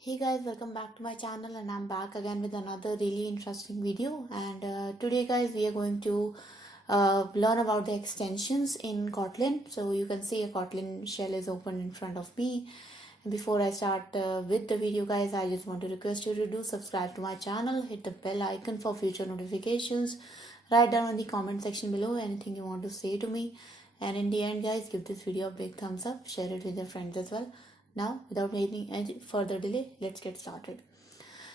Hey guys, welcome back to my channel, and I'm back again with another really interesting video. And today guys, we are going to learn about the extensions in Kotlin. So you can see a Kotlin shell is open in front of me. And before I start with the video guys, I just want to request you to do subscribe to my channel, hit the bell icon for future notifications, write down in the comment section below anything you want to say to me. And in the end guys, give this video a big thumbs up, share it with your friends as well. Now, without any further delay, let's get started.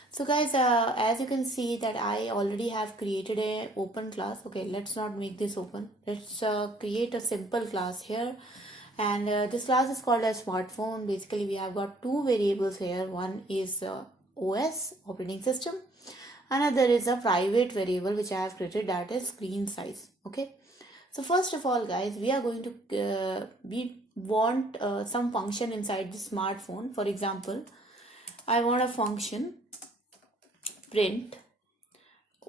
So guys, as you can see that I already have created a open class. Okay, let's not make this open. Let's create a simple class here. And this class is called as smartphone. Basically, we have got two variables here. One is OS, operating system. Another is a private variable which I have created, that is screen size. Okay. So first of all guys, we are going to we want some function inside the smartphone. For example, I want a function print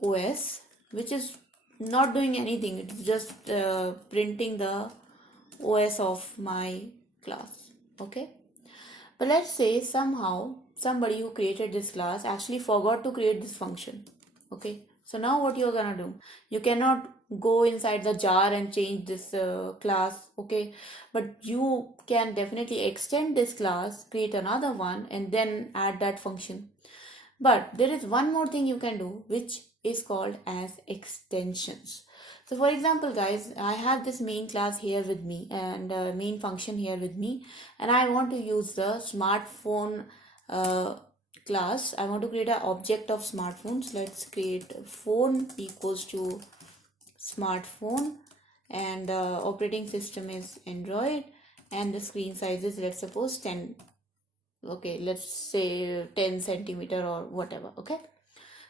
OS which is not doing anything. It's just printing the OS of my class. Okay. But let's say somehow somebody who created this class actually forgot to create this function. Okay. So now what you're gonna do? You cannot go inside the jar and change this class. Okay. But you can definitely extend this class, create another one, and then add that function. But there is one more thing you can do, which is called as extensions. So for example guys, I have this main class here with me and main function here with me, and I want to use the smartphone class. I want to create an object of smartphones. Let's create phone equals to smartphone, and operating system is Android, and the screen size is, let's suppose, 10. Okay, let's say 10 centimeter or whatever. Okay,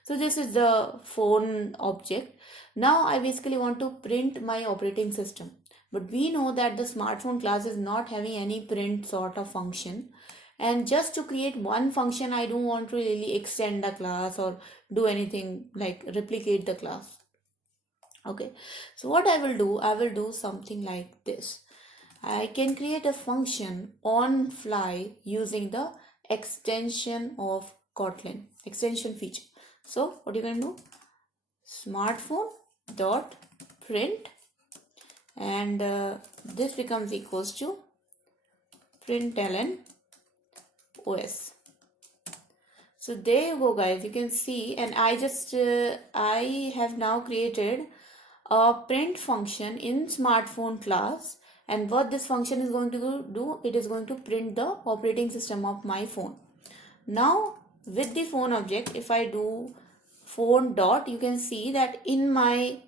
so this is the phone object. Now I basically want to print my operating system, but we know that the smartphone class is not having any print sort of function. And just to create one function, I don't want to really extend the class or do anything like replicate the class. Okay, so what I will do something like this. I can create a function on fly using the extension of Kotlin extension feature. So what you can do, smartphone dot print, and this becomes equals to println OS. So there you go guys, you can see, and I have now created a print function in smartphone class, and what this function is going to do, it is going to print the operating system of my phone. Now with the phone object, if I do phone dot, you can see that in my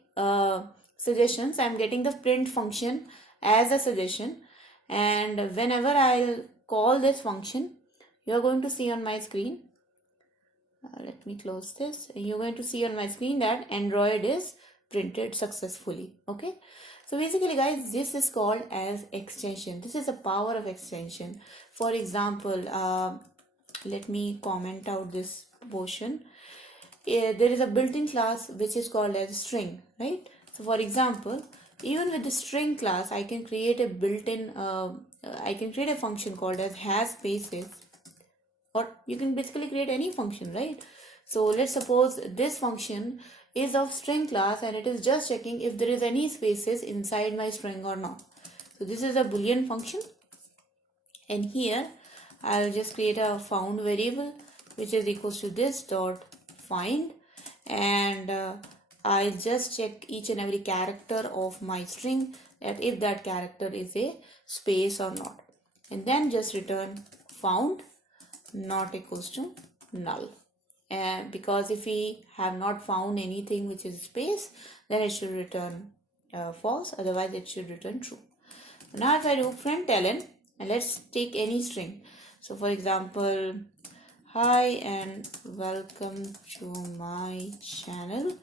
suggestions I'm getting the print function as a suggestion, and whenever I'll call this function, you're going to see on my screen, let me close this, you're going to see on my screen that Android is printed successfully. Okay, so basically guys, this is called as extension. This is the power of extension. For example, let me comment out this portion. There is a built-in class which is called as string, right? So for example, even with the string class, I can create a built-in I can create a function called as has spaces, or you can basically create any function, right? So let's suppose this function is of string class and it is just checking if there is any spaces inside my string or not. So this is a boolean function, and here I'll just create a found variable which is equals to this dot find, and I just check each and every character of my string, that if that character is a space or not, and then just return found not equals to null. And because if we have not found anything which is space, then it should return false, otherwise it should return true. Now if I do println, and let's take any string. So for example, hi and welcome to my channel,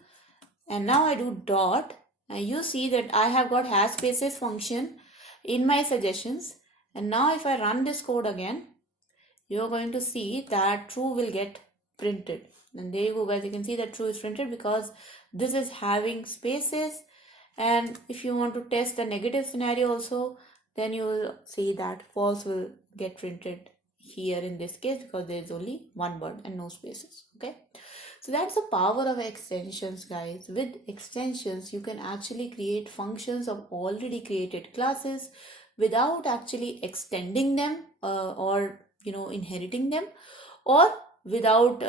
and now I do dot, and you see that I have got has spaces function in my suggestions. And now if I run this code again, you're going to see that true will get printed. And there you go guys, you can see that true is printed because this is having spaces. And if you want to test the negative scenario also, then you will see that false will get printed here in this case because there is only one word and no spaces. Okay, so that's the power of extensions, guys. With extensions you can actually create functions of already created classes without actually extending them or inheriting them, or without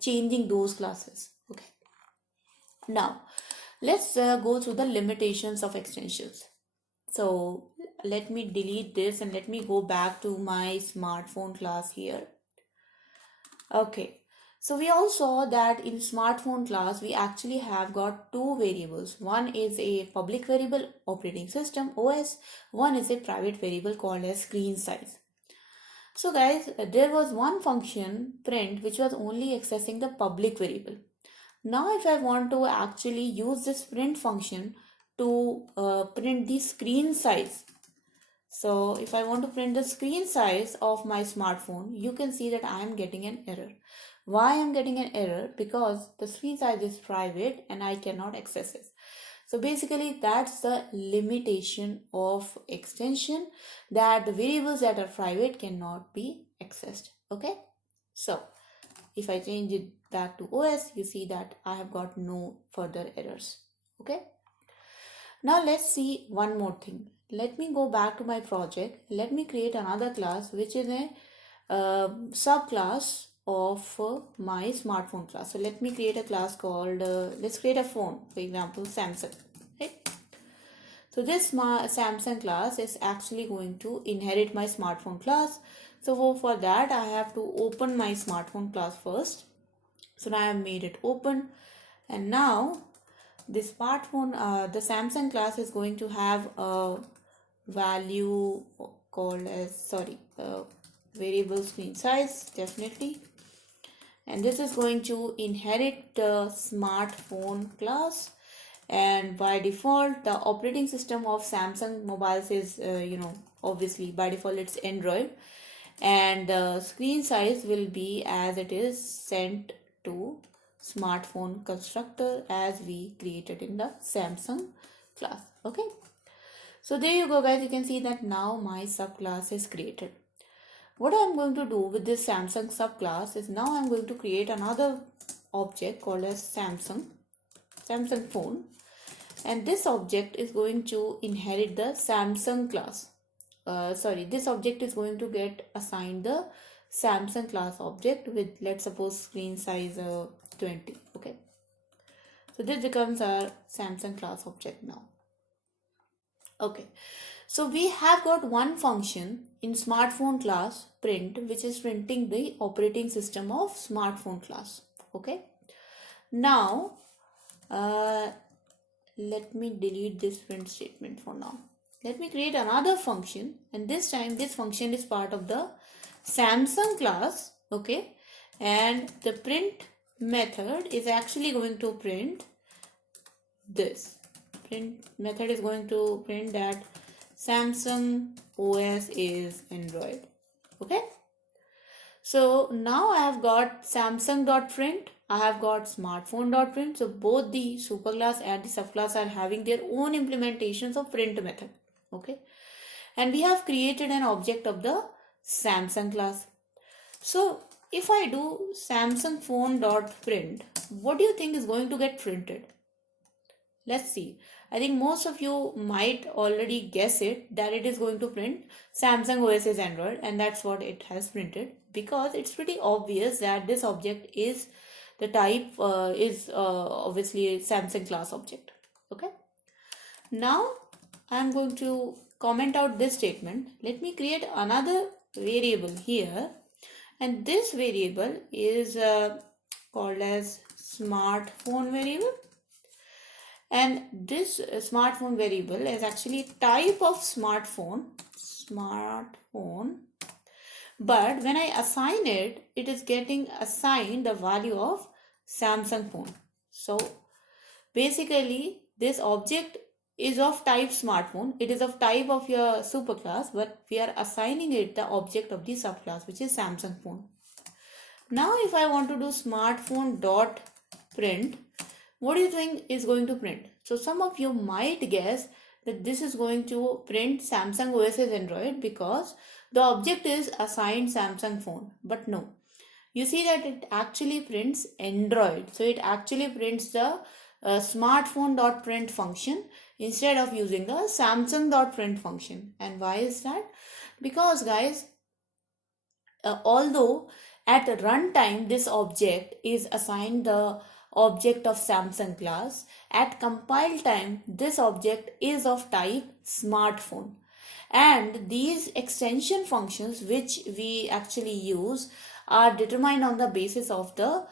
changing those classes. Okay, now let's go through the limitations of extensions. So let me delete this and let me go back to my smartphone class here. Okay, so we all saw that in smartphone class we actually have got two variables. One is a public variable, operating system, OS. One is a private variable called as screen size. So guys, there was one function print which was only accessing the public variable. Now if I want to actually use this print function to print the screen size, so if I want to print the screen size of my smartphone, you can see that I am getting an error. Why I am getting an error? Because the screen size is private and I cannot access it. So basically that's the limitation of extension, that the variables that are private cannot be accessed. Okay, so if I change it back to OS, you see that I have got no further errors. Okay, now let's see one more thing. Let me go back to my project. Let me create another class which is a subclass of my smartphone class. So let me create a class called, let's create a phone, for example, Samsung. Right? So this Samsung class is actually going to inherit my smartphone class. So for that I have to open my smartphone class first. So now I have made it open, and now this smartphone, the Samsung class is going to have a value called as variable screen size, definitely, and this is going to inherit the smartphone class. And by default the operating system of Samsung mobiles is obviously by default it's Android, and the screen size will be as it is sent to smartphone constructor as we created in the Samsung class. Okay, so there you go, guys. You can see that now my subclass is created. What I'm going to do with this Samsung subclass is now I'm going to create another object called as Samsung phone, and this object is going to inherit the Samsung class. This object is going to get assigned the Samsung class object with, let's suppose, screen size 20. Okay, so this becomes our Samsung class object now. Okay, so we have got one function in smartphone class print which is printing the operating system of smartphone class. Okay, now let me delete this print statement for now. Let me create another function, and this time this function is part of the Samsung class. Okay, and the print method is actually going to print this. Print method is going to print that Samsung OS is Android. Okay, so now I have got Samsung.print, I have got smartphone.print. So both the superclass and the subclass are having their own implementations of print method. Okay, and we have created an object of the Samsung class. So if I do Samsung phone.print, what do you think is going to get printed? Let's see. I think most of you might already guess it, that it is going to print Samsung OS is Android, and that's what it has printed, because it's pretty obvious that this object is the type obviously a Samsung class object. Okay, now I'm going to comment out this statement. Let me create another variable here, and this variable is called as smartphone variable, and this smartphone variable is actually type of smartphone, but when I assign it, it is getting assigned the value of Samsung phone. So basically this object is of type smartphone, it is of type of your superclass, but we are assigning it the object of the subclass, which is Samsung phone. Now if I want to do smartphone dot print, what do you think is going to print? So some of you might guess that this is going to print Samsung OS as Android, because the object is assigned Samsung phone, but no. You see that it actually prints Android. So it actually prints the smartphone.print function instead of using the Samsung.print function. And why is that? Because guys, although at runtime this object is assigned the object of Samsung class, at compile time this object is of type smartphone. And these extension functions which we actually use are determined on the basis of the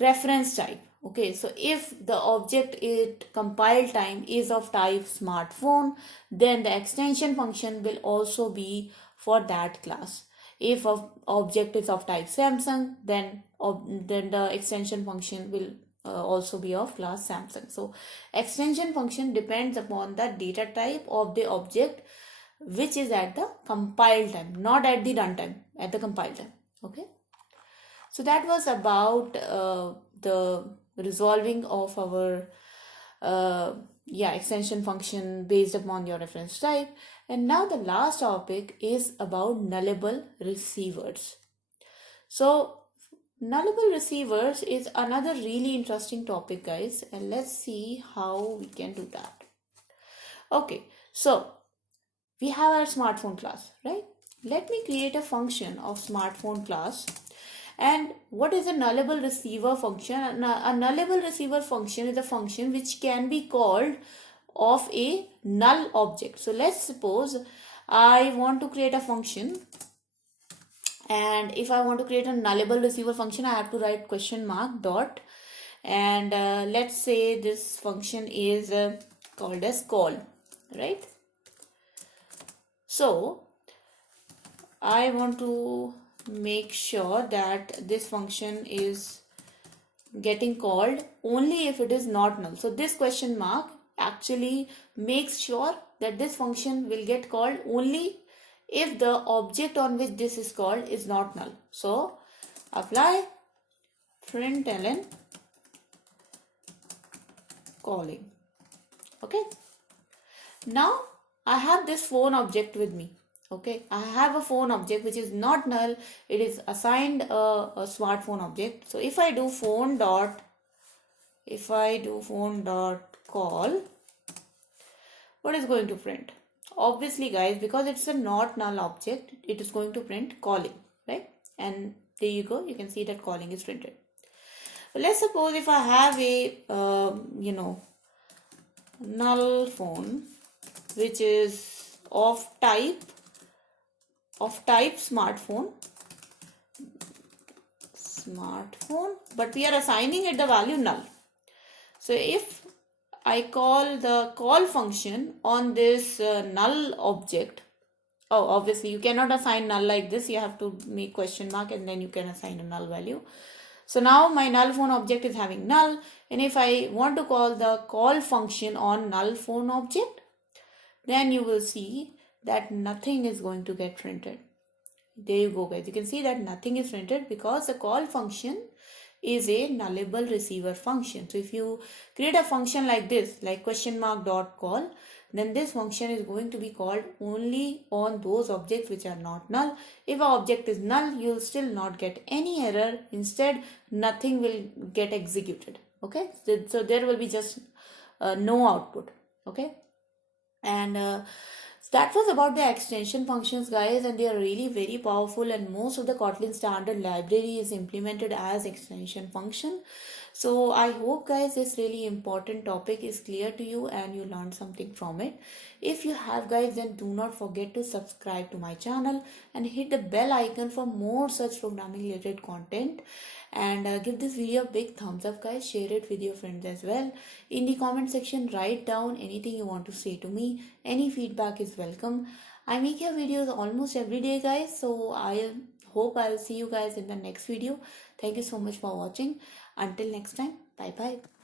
reference type. Okay, so if the object at compile time is of type smartphone, then the extension function will also be for that class. If an object is of type Samsung, then the extension function will also be of class Samsung. So extension function depends upon the data type of the object which is at the compile time, not at the runtime, at the compile time. Okay, so that was about the resolving of our extension function based upon your reference type. And now the last topic is about nullable receivers. So nullable receivers is another really interesting topic, guys, and let's see how we can do that. Okay, so we have our smartphone class, right? Let me create a function of smartphone class. And what is a nullable receiver function? A nullable receiver function is a function which can be called of a null object. So let's suppose I want to create a function, and if I want to create a nullable receiver function, I have to write question mark dot, and let's say this function is called as call, right? So I want to make sure that this function is getting called only if it is not null. So this question mark actually makes sure that this function will get called only if the object on which this is called is not null. So apply println calling. Okay, now I have this phone object with me. Okay, I have a phone object which is not null. It is assigned a smartphone object. So if I do phone dot call, what is going to print? Obviously, guys, because it's a not null object, it is going to print calling, right? And there you go. You can see that calling is printed. Let's suppose if I have a null phone which is of type smartphone, but we are assigning it the value null. So if I call the call function on this null object, obviously you cannot assign null like this. You have to make question mark and then you can assign a null value. So now my null phone object is having null, and if I want to call the call function on null phone object, then you will see that nothing is going to get printed. There you go, guys. You can see that nothing is printed because the call function is a nullable receiver function. So if you create a function like this, like question mark dot call, then this function is going to be called only on those objects which are not null. If an object is null, you will still not get any error. Instead, nothing will get executed. Okay, so there will be just no output. Okay, and that was about the extension functions, guys, and they are really very powerful, and most of the Kotlin standard library is implemented as extension function. So I hope, guys, this really important topic is clear to you and you learned something from it. If you have, guys, then do not forget to subscribe to my channel and hit the bell icon for more such programming related content. And give this video a big thumbs up, guys. Share it with your friends as well. In the comment section, write down anything you want to say to me. Any feedback is welcome. I make your videos almost every day, guys, so I hope I'll see you guys in the next video. Thank you so much for watching. Until next time, bye bye.